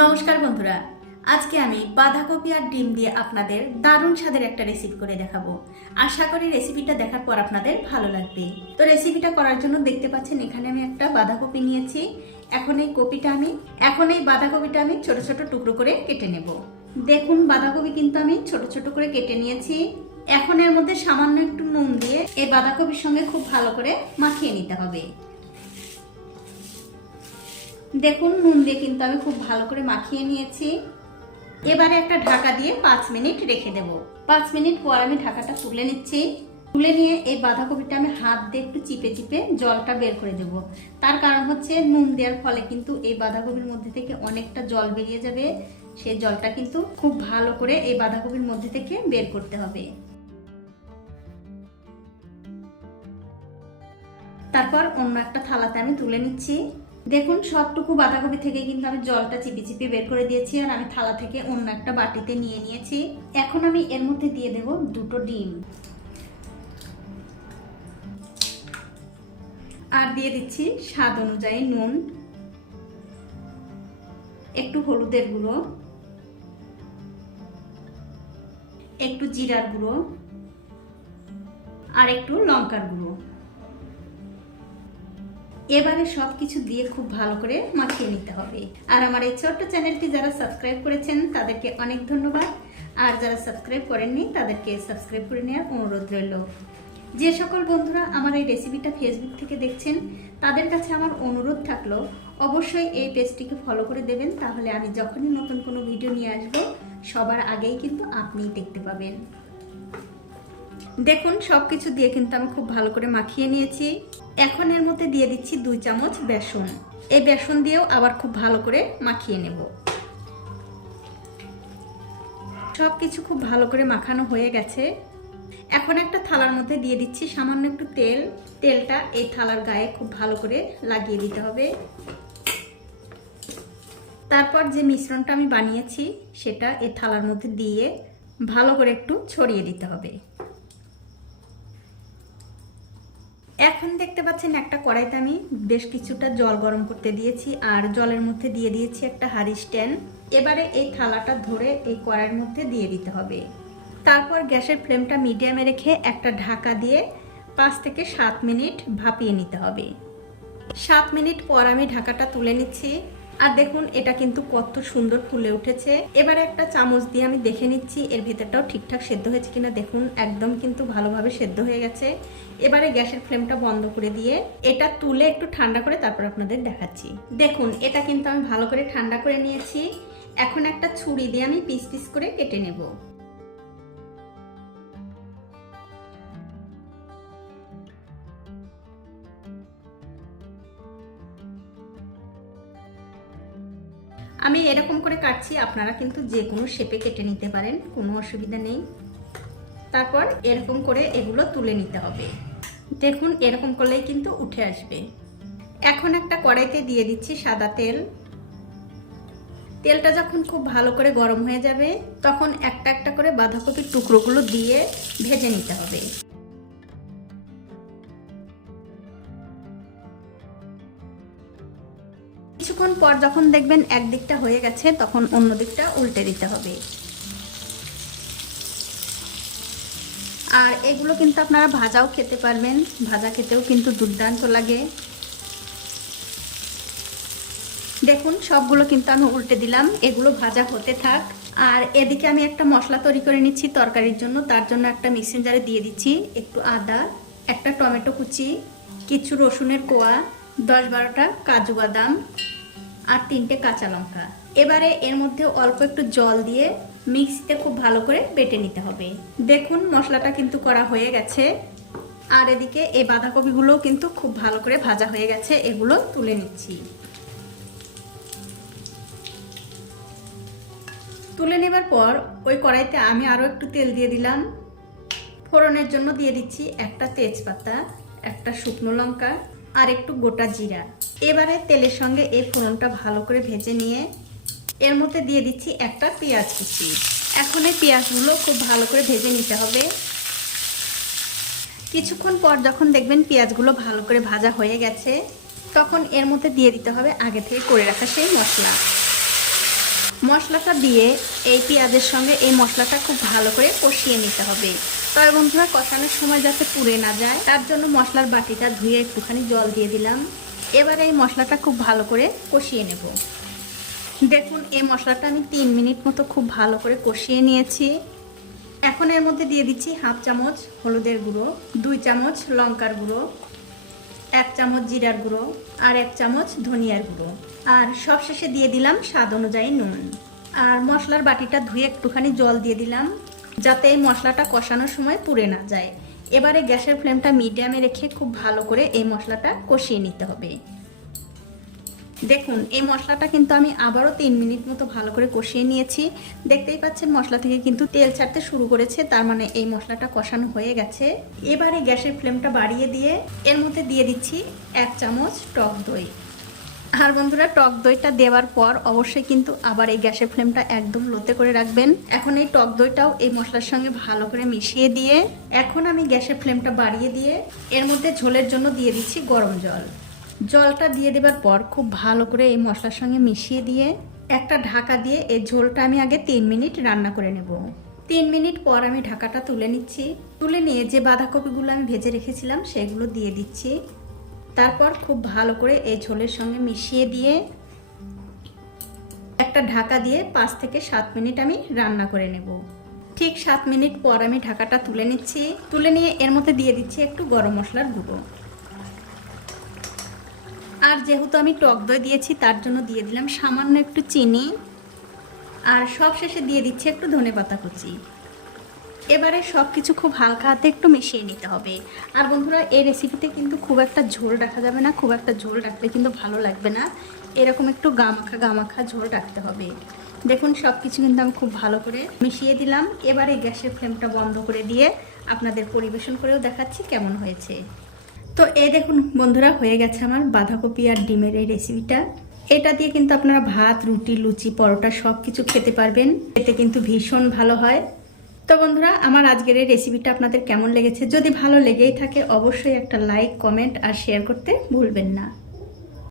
নমস্কার বন্ধুরা, আজকে আমি বাঁধাকপি আর ডিম দিয়ে আপনাদের দারুণ স্বাদের একটা রেসিপি করে দেখাবো। আশা করি রেসিপিটা দেখার পর আপনাদের ভালো লাগবে। তো রেসিপিটা করার জন্য দেখতে পাচ্ছেন, এখানে আমি একটা বাঁধাকপি নিয়েছি। এখন এই কপিটা আমি, এখন এই বাঁধাকপিটা আমি ছোট ছোট টুকরো করে কেটে নেব। দেখুন, বাঁধাকপি কিন্তু আমি ছোট ছোট করে কেটে নিয়েছি। এখন এর মধ্যে সামান্য একটু নুন দিয়ে এই বাঁধাকপির সঙ্গে খুব ভালো করে মাখিয়ে নিতে হবে। দেখুন, নুন দিয়ে কিন্তু আমি খুব ভালো করে মাখিয়ে নিয়েছি। এবারে একটা ঢাকা দিয়ে পাঁচ মিনিট রেখে দেব। পাঁচ মিনিট পর আমি ঢাকাটা তুলে নিচ্ছি। তুলে নিয়ে এই বাঁধাকপিটা আমি হাত দিয়ে একটু চিপে চিপে জলটা বের করে দেব। তার কারণ হচ্ছে নুন দেওয়ার ফলে কিন্তু এই বাঁধাকপির মধ্যে থেকে অনেকটা জল বেরিয়ে যাবে। সেই জলটা কিন্তু খুব ভালো করে এই বাঁধাকপির মধ্যে থেকে বের করতে হবে। তারপর অন্য একটা থালাতে আমি তুলে নিচ্ছি। দেখুন, সবটুকু বাঁধাকপি থেকে কিন্তু আমি জলটা চিপি চিপি বের করে দিয়েছি আর আমি থালা থেকে অন্য একটা বাটিতে নিয়ে নিয়েছি। এখন আমি এর মধ্যে দিয়ে দেব দুটো ডিম। আর দিয়ে দিচ্ছি স্বাদ অনুযায়ী নুন, একটু হলুদের গুঁড়ো, একটু জিরার গুঁড়ো, আর একটু লঙ্কার গুঁড়ো। এবারে সব কিছু দিয়ে খুব ভালো করে মাখিয়ে নিতে হবে। আর আমার এই ছোট্ট চ্যানেলটি যারা সাবস্ক্রাইব করেছেন, তাদেরকে অনেক ধন্যবাদ। আর যারা সাবস্ক্রাইব করেননি, তাদেরকে সাবস্ক্রাইব করে নেওয়ার অনুরোধ রইল। যে সকল বন্ধুরা আমার এই রেসিপিটা ফেসবুক থেকে দেখছেন, তাদের কাছে আমার অনুরোধ থাকল, অবশ্যই এই পেজটিকে ফলো করে দেবেন। তাহলে আমি যখনই নতুন কোনো ভিডিও নিয়ে আসব, সবার আগেই কিন্তু আপনিই দেখতে পাবেন। দেখুন সব কিছু দিয়ে কিন্তু আমি খুব ভালো করে মাখিয়ে নিয়েছি। এখন এর মধ্যে দিয়ে দিচ্ছি দুই চামচ বেসন। এই বেসন দিয়েও আবার খুব ভালো করে মাখিয়ে নেব। সব কিছু খুব ভালো করে মাখানো হয়ে গেছে। এখন একটা থালার মধ্যে দিয়ে দিচ্ছি সামান্য একটু তেল। তেলটা এই থালার গায়ে খুব ভালো করে লাগিয়ে দিতে হবে। তারপর যে মিশ্রণটা আমি বানিয়েছি, সেটা এই থালার মধ্যে দিয়ে ভালো করে একটু ছড়িয়ে দিতে হবে। এখন দেখতে পাচ্ছেন একটা কড়াইতে আমি বেশ কিছুটা জল গরম করতে দিয়েছি আর জলের মধ্যে দিয়ে দিয়েছি একটা হারি স্ট্যান্ড। এবারে এই থালাটা ধরে এই কড়াইয়ের মধ্যে দিয়ে দিতে হবে। তারপর গ্যাসের ফ্লেমটা মিডিয়ামে রেখে একটা ঢাকা দিয়ে পাঁচ থেকে সাত মিনিট ভাপিয়ে নিতে হবে। সাত মিনিট পর আমি ঢাকাটা তুলে নিচ্ছি। আর দেখুন, এটা কিন্তু কত সুন্দর ফুলে উঠেছে। এবারে একটা চামচ দিয়ে আমি দেখে নিচ্ছি, এর ভেতরটাও ঠিকঠাক সেদ্ধ হয়েছে কিনা। দেখুন, একদম কিন্তু ভালোভাবে সেদ্ধ হয়ে গেছে। এবারে গ্যাসের ফ্লেমটা বন্ধ করে দিয়ে এটা তুলে একটু ঠান্ডা করে তারপর আপনাদের দেখাচ্ছি। দেখুন, এটা কিন্তু আমি ভালো করে ঠান্ডা করে নিয়েছি। এখন একটা ছুরি দিয়ে আমি পিস পিস করে কেটে নেব। আমি এরকম করে কাটছি, আপনারা কিন্তু যে কোনো শেপে কেটে নিতে পারেন, কোনো অসুবিধা নেই। তারপর এরকম করে এগুলো তুলে নিতে হবে। দেখুন, এরকম করলেই কিন্তু উঠে আসবে। এখন একটা কড়াইতে দিয়ে দিচ্ছি সাদা তেল। তেলটা যখন খুব ভালো করে গরম হয়ে যাবে, তখন একটা একটা করে বাঁধাকপির টুকরোগুলো দিয়ে ভেজে নিতে হবে। কিছুক্ষণ পর যখন দেখবেন একদিকটা হয়ে গেছে, তখন অন্য দিকটা উল্টে দিতে হবে। আর এগুলো কিন্তু আপনারা ভাজাও খেতে পারবেন। ভাজা খেতেও কিন্তু দুর্দান্ত লাগে। দেখুন, সবগুলো কিন্তু আমি উল্টে দিলাম। এগুলো ভাজা হতে থাক। আর এদিকে আমি একটা মশলা তৈরি করে নিচ্ছি তরকারির জন্য। তার জন্য একটা মিক্সিং জারে দিয়ে দিচ্ছি একটু আদা, একটা টমেটো কুচি, কিছু রসুনের কোয়া, দশ বারোটা কাজু বাদাম আর তিনটে কাঁচা লঙ্কা। এবারে এর মধ্যে অল্প একটু জল দিয়ে মিক্সিতে খুব ভালো করে বেটে নিতে হবে। দেখুন, মশলাটা কিন্তু করা হয়ে গেছে। আর এদিকে এই বাঁধাকপিগুলোও কিন্তু খুব ভালো করে ভাজা হয়ে গেছে, এগুলো তুলে নিচ্ছি। তুলে নেবার পর ওই কড়াইতে আমি আরও একটু তেল দিয়ে দিলাম। ফোড়নের জন্য দিয়ে দিচ্ছি একটা তেজপাতা, একটা শুকনো লঙ্কা আর একটু গোটা জিরা। এবারে তেলের সঙ্গে এই ফোড়নটা ভালো করে ভেজে নিয়ে এর মধ্যে দিয়ে দিচ্ছি একটা পেঁয়াজ কুচি। এখন এই পেঁয়াজগুলো খুব ভালো করে ভেজে নিতে হবে। কিছুক্ষণ পর যখন দেখবেন পেঁয়াজগুলো ভালো করে ভাজা হয়ে গেছে, তখন এর মধ্যে দিয়ে দিতে হবে আগে থেকে করে রাখা সেই মশলা। মশলাটা দিয়ে এই পেঁয়াজের সঙ্গে এই মশলাটা খুব ভালো করে কষিয়ে নিতে হবে। তবে বন্ধুরা, কষানোর সময় যাতে পুড়ে না যায়, তার জন্য মশলার বাটিটা ধুয়ে একটুখানি জল দিয়ে দিলাম। এবার এই মশলাটা খুব ভালো করে কষিয়ে নেব। দেখুন, এই মশলাটা আমি তিন মিনিট মতো খুব ভালো করে কষিয়ে নিয়েছি। এখন এর মধ্যে দিয়ে দিচ্ছি হাফ চামচ হলুদের গুঁড়ো, দুই চামচ লঙ্কার গুঁড়ো এক চামচ জিরার গুঁড়ো আর এক চামচ ধনিয়ার গুঁড়ো। আর সব শেষে দিয়ে দিলাম স্বাদ অনুযায়ী নুন। আর মশলার বাটিটা ধুয়ে একটুখানি জল দিয়ে দিলাম, যাতে এই মশলাটা কষানোর সময় পুড়ে না যায়। এবারে গ্যাসের ফ্লেমটা মিডিয়ামে রেখে খুব ভালো করে এই মশলাটা কষিয়ে নিতে হবে। দেখুন, এই মশলাটা কিন্তু আমি আবারও তিন মিনিট মতো ভালো করে কষিয়ে নিয়েছি। দেখতেই পাচ্ছেন, মশলা থেকে কিন্তু তেল ছাড়তে শুরু করেছে, তার মানে এই মশলাটা কষানো হয়ে গেছে। এবারে গ্যাসের ফ্লেমটা বাড়িয়ে দিয়ে এর মধ্যে দিয়ে দিচ্ছি এক চামচ টক দই। আর বন্ধুরা, টক দইটা দেওয়ার পর অবশ্যই কিন্তু আবার এই গ্যাসের ফ্লেমটা একদম লোতে করে রাখবেন। এখন এই টক দইটাও এই মশলার সঙ্গে ভালো করে মিশিয়ে দিয়ে, এখন আমি গ্যাসের ফ্লেমটা বাড়িয়ে দিয়ে এর মধ্যে ঝোলের জন্য দিয়ে দিচ্ছি গরম জল। জলটা দিয়ে দেবার পর খুব ভালো করে এই মশলার সঙ্গে মিশিয়ে দিয়ে একটা ঢাকা দিয়ে এই ঝোলটা আমি আগে তিন মিনিট রান্না করে নেব। তিন মিনিট পর আমি ঢাকাটা তুলে নিচ্ছি। তুলে নিয়ে যে বাঁধাকপিগুলো আমি ভেজে রেখেছিলাম সেগুলো দিয়ে দিচ্ছি। তারপর খুব ভালো করে এই ঝোলের সঙ্গে মিশিয়ে দিয়ে একটা ঢাকা দিয়ে পাঁচ থেকে সাত মিনিট আমি রান্না করে নেব। ঠিক সাত মিনিট পর আমি ঢাকাটা তুলে নিচ্ছি। তুলে নিয়ে এর মধ্যে দিয়ে দিচ্ছি একটু গরম মশলার গুঁড়ো। আর যেহেতু আমি টক দই দিয়েছি, তার জন্য দিয়ে দিলাম সামান্য একটু চিনি। আর সব শেষে দিয়ে দিচ্ছি একটু ধনে পাতা কুচি। এবারে সব কিছু খুব হালকা হাতে একটু মিশিয়ে নিতে হবে। আর বন্ধুরা, এই রেসিপিতে কিন্তু খুব একটা ঝোল রাখা যাবে না, খুব একটা ঝোল রাখলে কিন্তু ভালো লাগবে না। এরকম একটু গামাখা গামাখা ঝোল রাখতে হবে। দেখুন সব কিছু কিন্তু আমি খুব ভালো করে মিশিয়ে দিলাম। এবারে গ্যাসের ফ্লেমটা বন্ধ করে দিয়ে আপনাদের পরিবেশন করেও দেখাচ্ছি কেমন হয়েছে। তো এই দেখুন বন্ধুরা, হয়ে গেছে আমার বাঁধাকপি আর ডিমের এই রেসিপিটা এটা দিয়ে কিন্তু আপনারা ভাত, রুটি, লুচি, পরোটা সব কিছু খেতে পারবেন। এতে কিন্তু ভীষণ ভালো হয়। তো বন্ধুরা, আমার আজকের এই রেসিপিটা আপনাদের কেমন লেগেছে? যদি ভালো লেগেই থাকে, অবশ্যই একটা লাইক কমেন্ট আর শেয়ার করতে ভুলবেন না।